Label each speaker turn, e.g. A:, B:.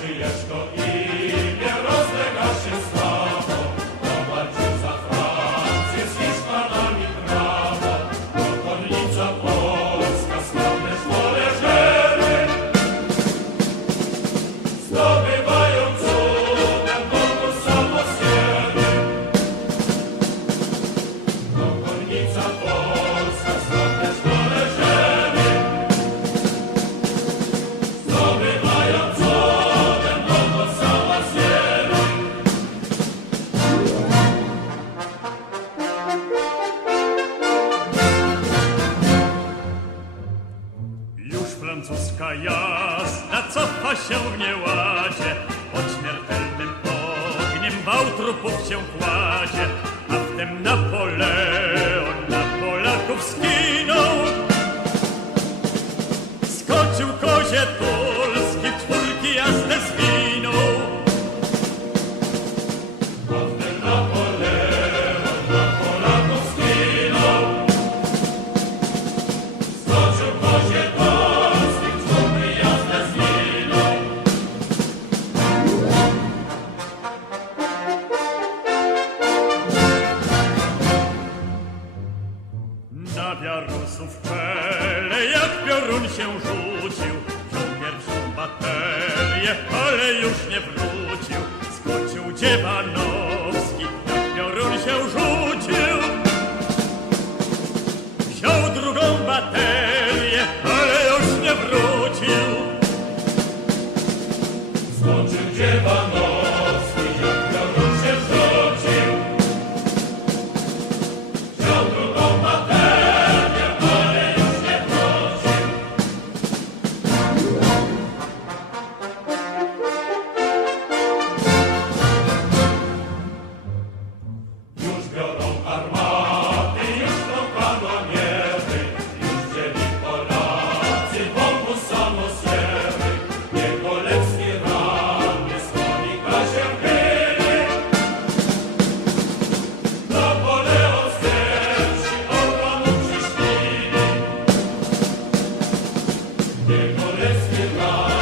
A: Жиєшко і Francuska jazda cofa się w nieładzie, pod śmiertelnym ogniem wał trupów się kładzie, a wtem Napoleon na Polaków skinął. Skoczył kozie Tulski, w czwórki jazdę zwinął. Na wiarusów czele, jak piorun się rzucił, wziął pierwszą baterię, ale już nie wrócił. Skoczył Dziewanowski, Борис Кіна.